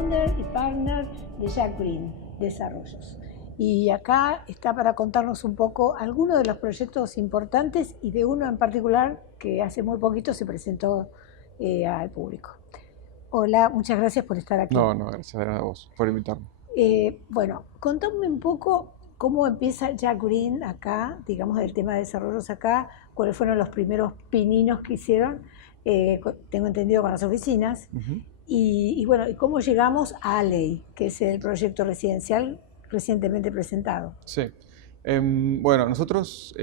founder y partner de Jack Green Desarrollos. Y acá está para contarnos un poco algunos de los proyectos importantes y de uno en particular que hace muy poquito se presentó al público. Hola, muchas gracias por estar aquí. No, gracias a vos por invitarme. Bueno, contame un poco cómo empieza Jack Green acá, digamos, del tema de desarrollos acá, cuáles fueron los primeros pininos que hicieron, tengo entendido con las oficinas, y bueno, y cómo llegamos a Alley, que es el proyecto residencial recientemente presentado. Sí. Bueno, nosotros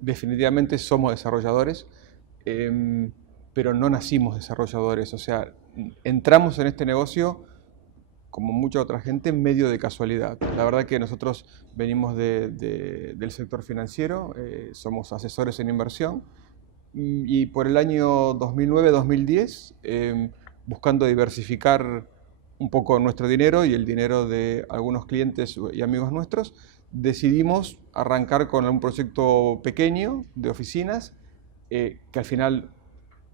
definitivamente somos desarrolladores, pero no nacimos desarrolladores. O sea, entramos en este negocio, como mucha otra gente, en medio de casualidad. La verdad que nosotros venimos del sector financiero, somos asesores en inversión, y por el año 2009-2010, buscando diversificar un poco nuestro dinero y el dinero de algunos clientes y amigos nuestros, decidimos arrancar con un proyecto pequeño de oficinas, que al final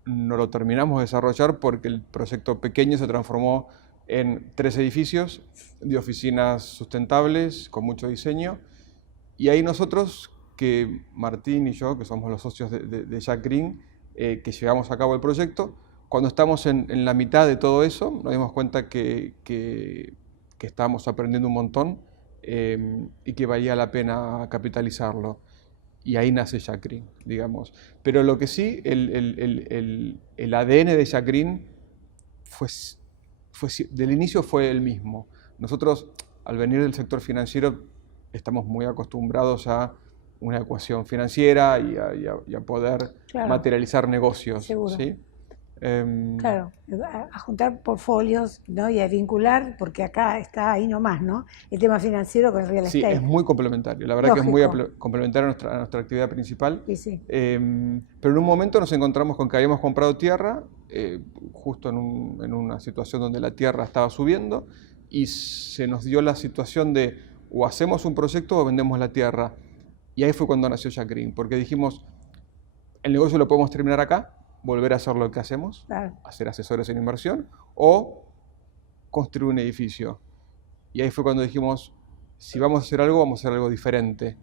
no lo terminamos de desarrollar porque el proyecto pequeño se transformó en 3 edificios de oficinas sustentables, con mucho diseño, y ahí nosotros, que Martín y yo, que somos los socios de Jack Green, que llevamos a cabo el proyecto, cuando estamos en la mitad de todo eso, nos dimos cuenta que estábamos aprendiendo un montón y que valía la pena capitalizarlo. Y ahí nace Jack Green, digamos. Pero lo que sí, el ADN de Jack Green del inicio fue el mismo. Nosotros, al venir del sector financiero, estamos muy acostumbrados a una ecuación financiera y a poder materializar negocios. Seguro. ¿Sí? Claro, a juntar portfolios, ¿no? Y a vincular, porque acá está ahí nomás, ¿no? El tema financiero con el real estate. Sí, es muy complementario. La verdad que es muy complementario a nuestra actividad principal. Sí. Pero en un momento nos encontramos con que habíamos comprado tierra, justo en una situación donde la tierra estaba subiendo, y se nos dio la situación de o hacemos un proyecto o vendemos la tierra. Y ahí fue cuando nació Jack Green, porque dijimos, el negocio lo podemos terminar acá, volver a hacer lo que hacemos, hacer asesores en inversión, o construir un edificio. Y ahí fue cuando dijimos, si vamos a hacer algo diferente.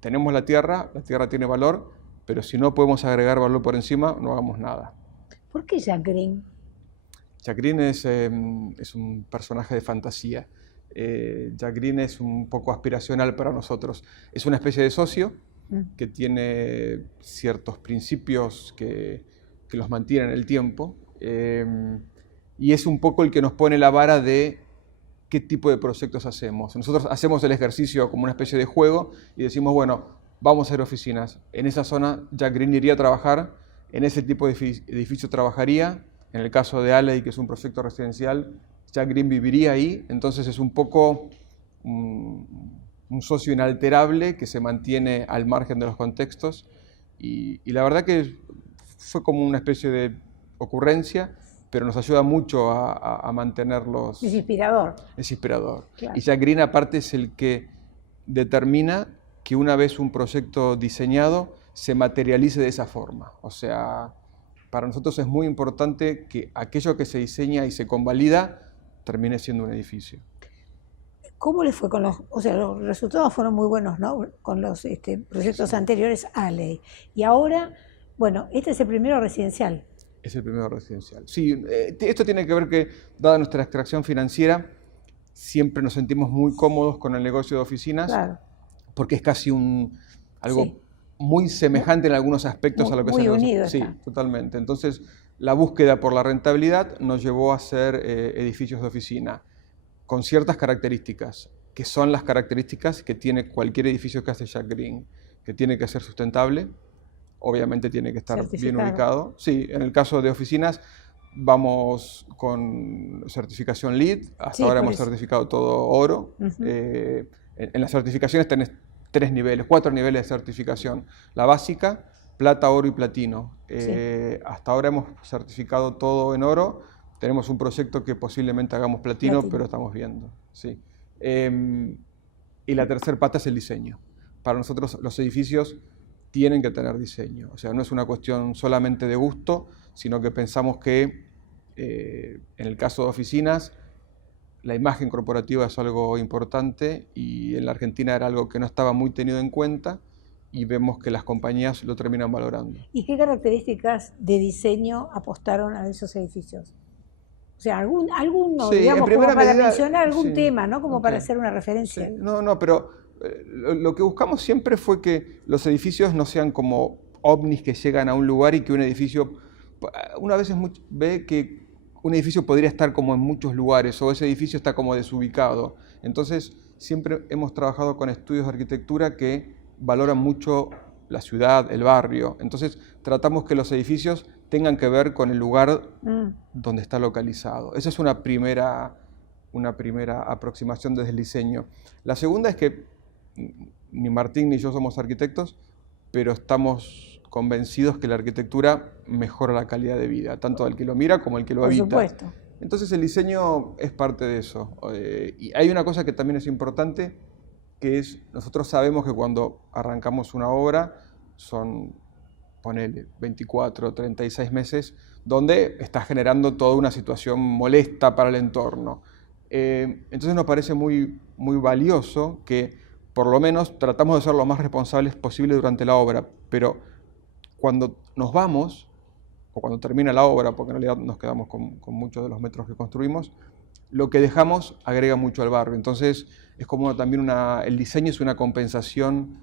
Tenemos la tierra tiene valor, pero si no podemos agregar valor por encima, no hagamos nada. ¿Por qué Jack Green? Jack Green es un personaje de fantasía. Jack Green es un poco aspiracional para nosotros. Es una especie de socio que tiene ciertos principios que los mantienen en el tiempo, y es un poco el que nos pone la vara de qué tipo de proyectos hacemos. Nosotros hacemos el ejercicio como una especie de juego y decimos, bueno, vamos a hacer oficinas. En esa zona Jack Green iría a trabajar, en ese tipo de edificio trabajaría. En el caso de Alley, que es un proyecto residencial, Jack Green viviría ahí. Entonces es un poco un socio inalterable que se mantiene al margen de los contextos, y la verdad que fue como una especie de ocurrencia, pero nos ayuda mucho a mantenerlos. Es inspirador. Es inspirador. Claro. Y Jack Green aparte es el que determina que una vez un proyecto diseñado se materialice de esa forma. O sea, para nosotros es muy importante que aquello que se diseña y se convalida termine siendo un edificio. ¿Cómo les fue con los resultados fueron muy buenos, ¿no? Con los proyectos anteriores a Alley. Y ahora, bueno, este es el primero residencial. Es el primero residencial. Sí, esto tiene que ver que, dada nuestra extracción financiera, siempre nos sentimos muy cómodos con el negocio de oficinas, porque es casi algo muy semejante en algunos aspectos a lo que es el negocio. Unido. Sí, totalmente. Entonces, la búsqueda por la rentabilidad nos llevó a hacer edificios de oficina con ciertas características, que son las características que tiene cualquier edificio que hace Jack Green, que tiene que ser sustentable, obviamente tiene que estar bien ubicado. Sí, en el caso de oficinas vamos con certificación LEED, hasta ahora hemos certificado todo oro. En las certificaciones tenés 4 niveles de certificación, la básica, plata, oro y platino. Hasta ahora hemos certificado todo en oro. Tenemos un proyecto que posiblemente hagamos platino, pero estamos viendo. Sí. Y la tercera pata es el diseño. Para nosotros los edificios tienen que tener diseño. O sea, no es una cuestión solamente de gusto, sino que pensamos que En el caso de oficinas, la imagen corporativa es algo importante y en la Argentina era algo que no estaba muy tenido en cuenta y vemos que las compañías lo terminan valorando. ¿Y qué características de diseño apostaron a esos edificios? O sea, alguno, Sí, digamos, como para medida, mencionar algún sí, tema, ¿no? Como para okay. hacer una referencia. Sí. No, pero lo que buscamos siempre fue que los edificios no sean como ovnis que llegan a un lugar y que un edificio, una vez ve que un edificio podría estar como en muchos lugares o ese edificio está como desubicado. Entonces, siempre hemos trabajado con estudios de arquitectura que valoran mucho la ciudad, el barrio. Entonces, tratamos que los edificios tengan que ver con el lugar donde está localizado. Esa es una primera aproximación desde el diseño. La segunda es que ni Martín ni yo somos arquitectos, pero estamos convencidos que la arquitectura mejora la calidad de vida, tanto del que lo mira como el que lo habita. Por supuesto. Entonces el diseño es parte de eso. Y hay una cosa que también es importante, que es, nosotros sabemos que cuando arrancamos una obra son, ponele, 24, 36 meses, donde está generando toda una situación molesta para el entorno. Entonces nos parece muy valioso que por lo menos tratamos de ser lo más responsables posible durante la obra, pero cuando nos vamos, o cuando termina la obra, porque en realidad nos quedamos con muchos de los metros que construimos, lo que dejamos agrega mucho al barrio. Entonces es como también el diseño es una compensación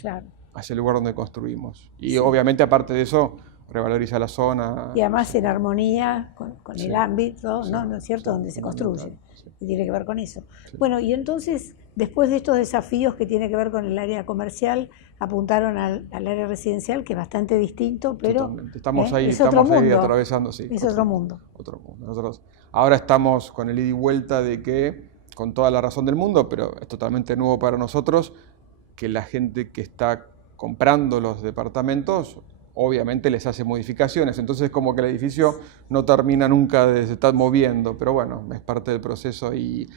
claro, hacia el lugar donde construimos. Y sí, obviamente aparte de eso, revaloriza la zona. y además en armonía con Sí, el ámbito, sí, ¿no? ¿No es cierto? sí, Donde se construye. sí. Y tiene que ver con eso. Sí. Bueno, y entonces, después de estos desafíos que tiene que ver con el área comercial, apuntaron al área residencial, que es bastante distinto, pero Totalmente. Estamos ahí, es otro estamos ahí mundo. atravesando, sí. Es otro mundo. Otro mundo. Nosotros ahora estamos con el ida y vuelta de que, con toda la razón del mundo, pero es totalmente nuevo para nosotros, que la gente que está comprando los departamentos, obviamente les hace modificaciones. Entonces como que el edificio no termina nunca de se estar moviendo, pero bueno, es parte del proceso y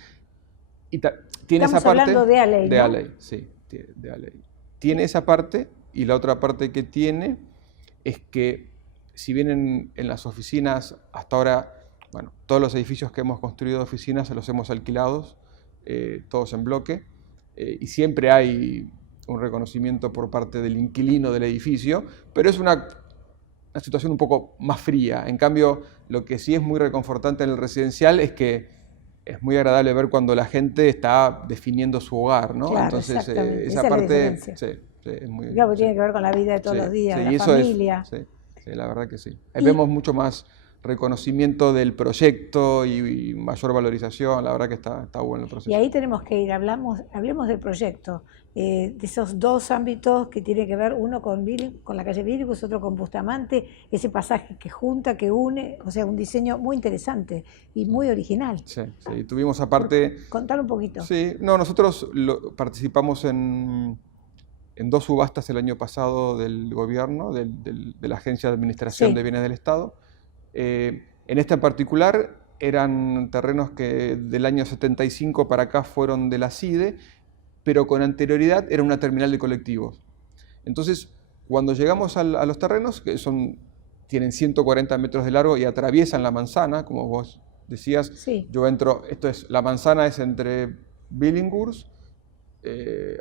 tiene Estamos esa parte. hablando de Alley, De ¿no? Alley, sí, de Alley. Tiene esa parte y la otra parte que tiene es que si bien en las oficinas hasta ahora, bueno, todos los edificios que hemos construido de oficinas se los hemos alquilados, todos en bloque, y siempre hay un reconocimiento por parte del inquilino del edificio, pero es una situación un poco más fría. En cambio, lo que sí es muy reconfortante en el residencial es que es muy agradable ver cuando la gente está definiendo su hogar, ¿no? Claro, entonces, exactamente. esa Esa es la parte, diferencia. sí, es muy... Claro, sí. tiene que ver con la vida de todos los días, Sí, la y eso familia. sí, la verdad que sí. Ahí vemos mucho más reconocimiento del proyecto y mayor valorización, la verdad que está bueno el proceso. Y ahí tenemos que ir, hablemos del proyecto, de esos dos ámbitos que tiene que ver, uno con la calle Billinghurst, otro con Bustamante, ese pasaje que junta, que une, o sea, un diseño muy interesante y muy original. Sí, tuvimos aparte... Contar un poquito. Sí, no, nosotros participamos en dos subastas el año pasado del gobierno, de la Agencia de Administración de Bienes del Estado. En esta en particular eran terrenos que del año 75 para acá fueron de la CIDE, pero con anterioridad era una terminal de colectivos. Entonces, cuando llegamos a los terrenos, que tienen 140 metros de largo y atraviesan la manzana, como vos decías, sí, yo entro, la manzana es entre Billinghurst,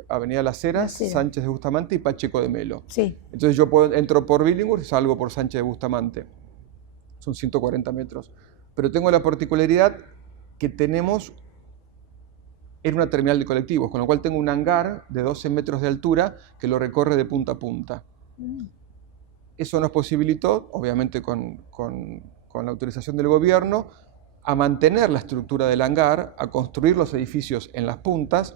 Avenida Las Heras, Sánchez de Bustamante y Pacheco de Melo. Sí. Entonces yo entro por Billinghurst y salgo por Sánchez de Bustamante. Son 140 metros. Pero tengo la particularidad que era una terminal de colectivos, con lo cual tengo un hangar de 12 metros de altura que lo recorre de punta a punta. Eso nos posibilitó, obviamente con la autorización del gobierno, a mantener la estructura del hangar, a construir los edificios en las puntas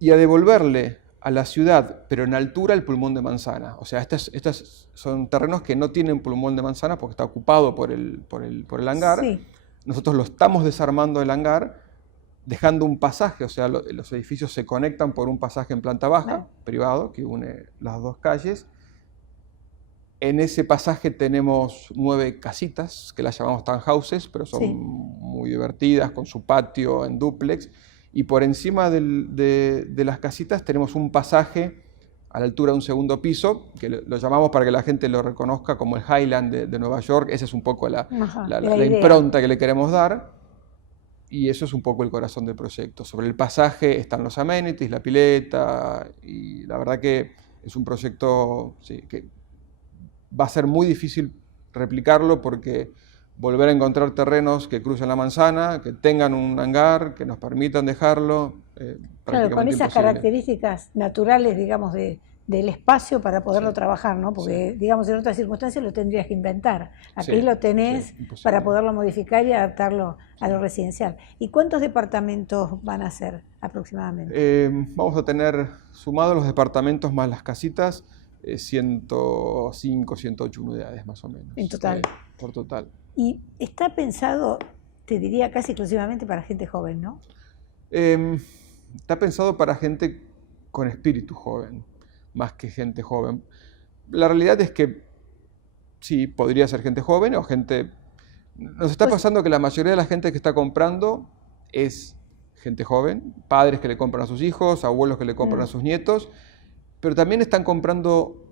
y a devolverle a la ciudad, pero en altura, el pulmón de manzana. O sea, estas son terrenos que no tienen pulmón de manzana porque está ocupado por el hangar. Sí. Nosotros lo estamos desarmando el hangar, dejando un pasaje, o sea, los edificios se conectan por un pasaje en planta baja, privado, que une las dos calles. En ese pasaje tenemos 9 casitas, que las llamamos townhouses, pero son muy divertidas, con su patio en dúplex. Y por encima de las casitas tenemos un pasaje a la altura de un segundo piso, que lo llamamos para que la gente lo reconozca como el Highland de Nueva York. Esa es un poco la impronta que le queremos dar, y eso es un poco el corazón del proyecto. Sobre el pasaje están los amenities, la pileta, y la verdad que es un proyecto que va a ser muy difícil replicarlo, porque volver a encontrar terrenos que crucen la manzana, que tengan un hangar, que nos permitan dejarlo, claro, con esas imposible. características naturales, digamos, del espacio para poderlo trabajar, ¿no? Porque, digamos, en otras circunstancias lo tendrías que inventar. Aquí lo tenés para poderlo modificar y adaptarlo a lo residencial. ¿Y cuántos departamentos van a ser aproximadamente? Vamos a tener, sumados los departamentos más las casitas, 105, 108 unidades más o menos. En total. Por total. Y está pensado, te diría, casi exclusivamente para gente joven, ¿no? Está pensado para gente con espíritu joven, más que gente joven. La realidad es que sí, podría ser gente joven o gente... Nos está pasando que la mayoría de la gente que está comprando es gente joven, padres que le compran a sus hijos, abuelos que le compran a sus nietos, pero también están comprando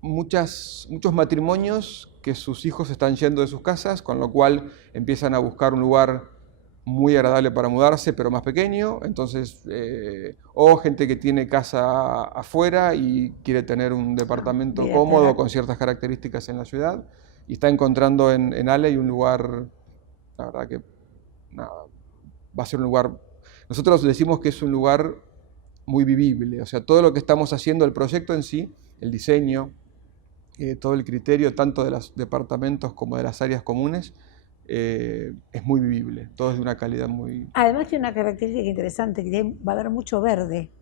muchos matrimonios que sus hijos están yendo de sus casas, con lo cual empiezan a buscar un lugar muy agradable para mudarse, pero más pequeño. Entonces, o gente que tiene casa afuera y quiere tener un departamento cómodo con ciertas características en la ciudad, y está encontrando en Alley un lugar, la verdad que va a ser un lugar, nosotros decimos que es un lugar muy vivible. O sea, todo lo que estamos haciendo, el proyecto en sí, el diseño, todo el criterio, tanto de los departamentos como de las áreas comunes, es muy vivible, todo es de una calidad muy... Además tiene una característica interesante, que va a haber mucho verde.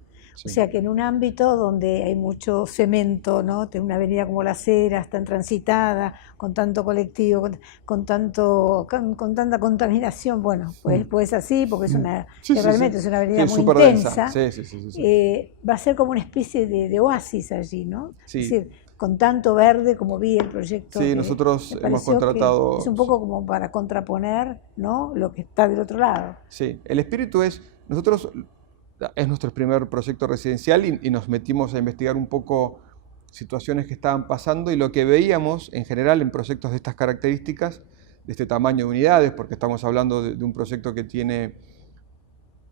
O sea que en un ámbito donde hay mucho cemento, ¿no? Una avenida como Las Heras, tan transitada, con tanto colectivo, con tanta contaminación, bueno, pues así, porque es realmente es una avenida muy intensa. Va a ser como una especie de oasis allí, ¿no? Sí. Es decir, con tanto verde, como vi el proyecto. Sí, nosotros hemos contratado... Es un poco como para contraponer, ¿no?, lo que está del otro lado. Sí, el espíritu es... Es nuestro primer proyecto residencial y nos metimos a investigar un poco situaciones que estaban pasando, y lo que veíamos en general en proyectos de estas características, de este tamaño de unidades, porque estamos hablando de un proyecto que tiene...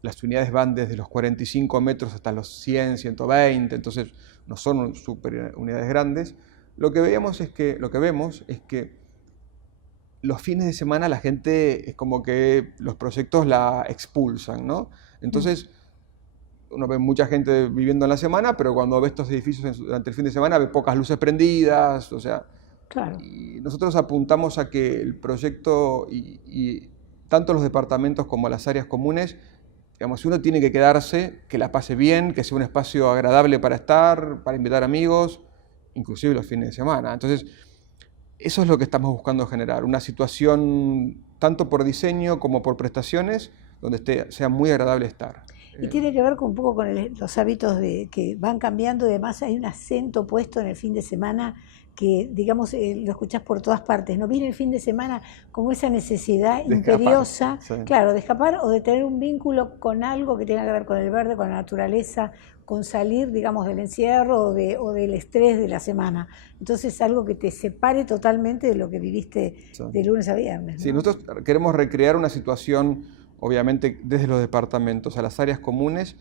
Las unidades van desde los 45 metros hasta los 100, 120, entonces no son super unidades grandes. Lo que vemos es que los fines de semana la gente es como que los proyectos la expulsan, ¿no? Entonces uno ve mucha gente viviendo en la semana, pero cuando ve estos edificios durante el fin de semana ve pocas luces prendidas, o sea... Claro. Y nosotros apuntamos a que el proyecto y tanto los departamentos como las áreas comunes, digamos, si uno tiene que quedarse, que la pase bien, que sea un espacio agradable para estar, para invitar amigos, inclusive los fines de semana. Entonces, eso es lo que estamos buscando generar, una situación tanto por diseño como por prestaciones, donde sea muy agradable estar. Y tiene que ver un poco con los hábitos que van cambiando, y además hay un acento puesto en el fin de semana que, digamos, lo escuchás por todas partes, ¿no? Viene el fin de semana como esa necesidad imperiosa, claro, de escapar o de tener un vínculo con algo que tenga que ver con el verde, con la naturaleza, con salir, digamos, del encierro o del estrés de la semana. Entonces, algo que te separe totalmente de lo que viviste de lunes a viernes, ¿no? Sí, nosotros queremos recrear una situación, obviamente, desde los departamentos a las áreas comunes,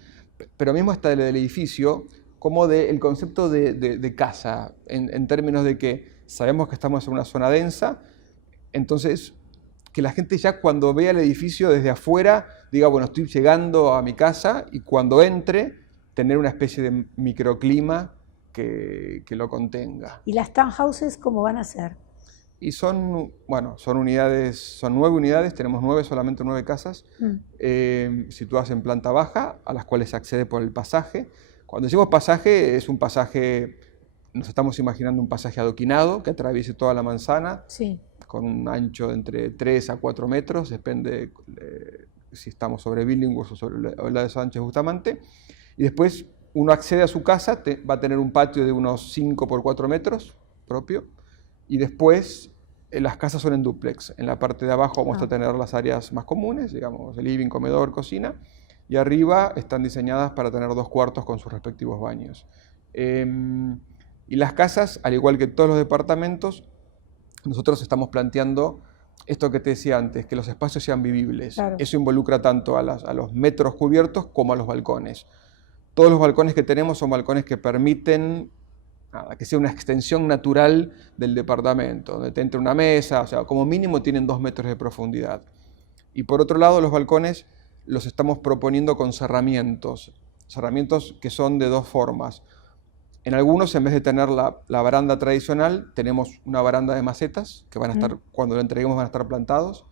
pero mismo hasta del edificio, como del concepto de casa, en términos de que sabemos que estamos en una zona densa, entonces que la gente ya cuando vea el edificio desde afuera diga, bueno, estoy llegando a mi casa, y cuando entre, tener una especie de microclima que lo contenga. ¿Y las townhouses cómo van a ser? Y son 9 unidades, tenemos solamente 9 casas, situadas en planta baja, a las cuales se accede por el pasaje. Cuando decimos pasaje, es un pasaje, nos estamos imaginando un pasaje adoquinado que atraviese toda la manzana, con un ancho de entre 3 a 4 metros, depende si estamos sobre Billinghurst o sobre la de Sánchez Bustamante. Y después uno accede a su casa, va a tener un patio de unos 5 por 4 metros propio, y después las casas son en dúplex. En la parte de abajo vamos a tener las áreas más comunes, digamos, el living, comedor, cocina, y arriba están diseñadas para tener 2 cuartos con sus respectivos baños. Y las casas, al igual que todos los departamentos, nosotros estamos planteando esto que te decía antes, que los espacios sean vivibles. Claro. Eso involucra tanto a los metros cubiertos como a los balcones. Todos los balcones que tenemos son balcones que permiten que sea una extensión natural del departamento, donde te entre una mesa, o sea, como mínimo tienen 2 metros de profundidad. Y por otro lado, los balcones los estamos proponiendo con cerramientos que son de 2 formas. En algunos, en vez de tener la baranda tradicional, tenemos una baranda de macetas, que van a estar, cuando lo entreguemos van a estar plantados,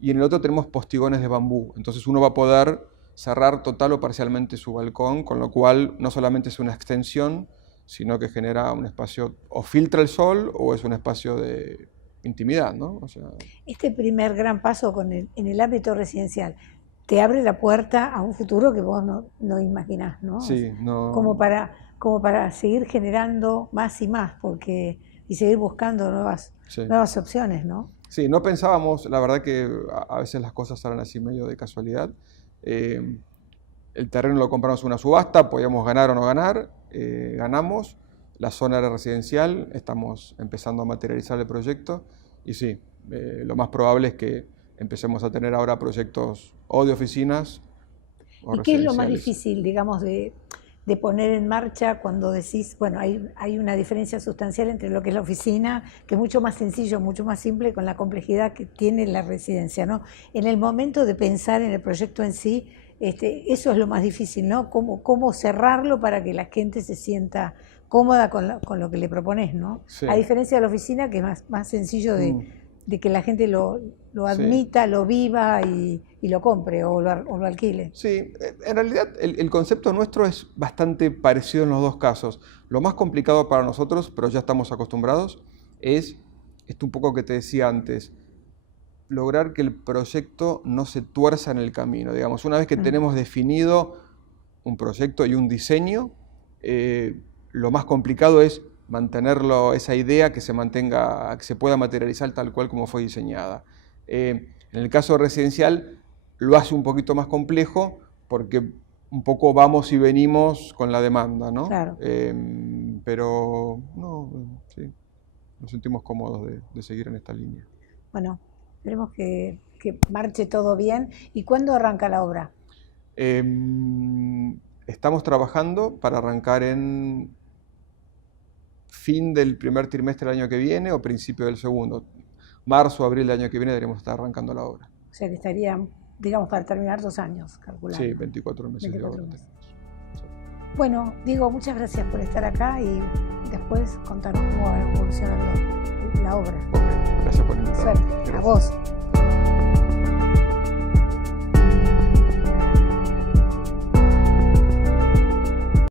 y en el otro tenemos postigones de bambú. Entonces uno va a poder cerrar total o parcialmente su balcón, con lo cual no solamente es una extensión, sino que genera un espacio, o filtra el sol, o es un espacio de intimidad, ¿no? O sea, este primer gran paso en el ámbito residencial te abre la puerta a un futuro que vos no imaginás, ¿no? Sí, no. Como para seguir generando más y más, y seguir buscando nuevas opciones, ¿no? Sí, no pensábamos, la verdad que a veces las cosas salen así medio de casualidad. El terreno lo compramos en una subasta, podíamos ganar o no ganar, ganamos, la zona era residencial, estamos empezando a materializar el proyecto y sí, lo más probable es que empecemos a tener ahora proyectos o de oficinas o ¿Y qué es lo más residenciales. difícil, digamos, de poner en marcha cuando decís, bueno, hay una diferencia sustancial entre lo que es la oficina, que es mucho más sencillo, mucho más simple, con la complejidad que tiene la residencia, ¿no? En el momento de pensar en el proyecto en sí, eso es lo más difícil, ¿no? Cómo cerrarlo para que la gente se sienta cómoda con lo que le propones, ¿no? Sí. A diferencia de la oficina, que es más sencillo de que la gente lo admita, lo viva y lo compre o lo alquile. Sí, en realidad el concepto nuestro es bastante parecido en los dos casos. Lo más complicado para nosotros, pero ya estamos acostumbrados, es esto un poco que te decía antes, lograr que el proyecto no se tuerza en el camino. Digamos, una vez que tenemos definido un proyecto y un diseño, lo más complicado es mantenerlo, esa idea que se mantenga, que se pueda materializar tal cual como fue diseñada. En el caso residencial lo hace un poquito más complejo porque un poco vamos y venimos con la demanda, ¿no? Claro. Pero no, sí, nos sentimos cómodos de seguir en esta línea. Bueno, esperemos que marche todo bien. ¿Y cuándo arranca la obra? Estamos trabajando para arrancar en fin del primer trimestre del año que viene o principio del segundo. Marzo o abril del año que viene deberemos estar arrancando la obra. O sea que estaría, digamos, para terminar 2 años, calculando. Sí, 24 meses 24 de obra. meses. Bueno, Diego, muchas gracias por estar acá y después contarnos cómo va evolucionando la obra. Ok, gracias por invitarme. Suerte. Gracias. A vos.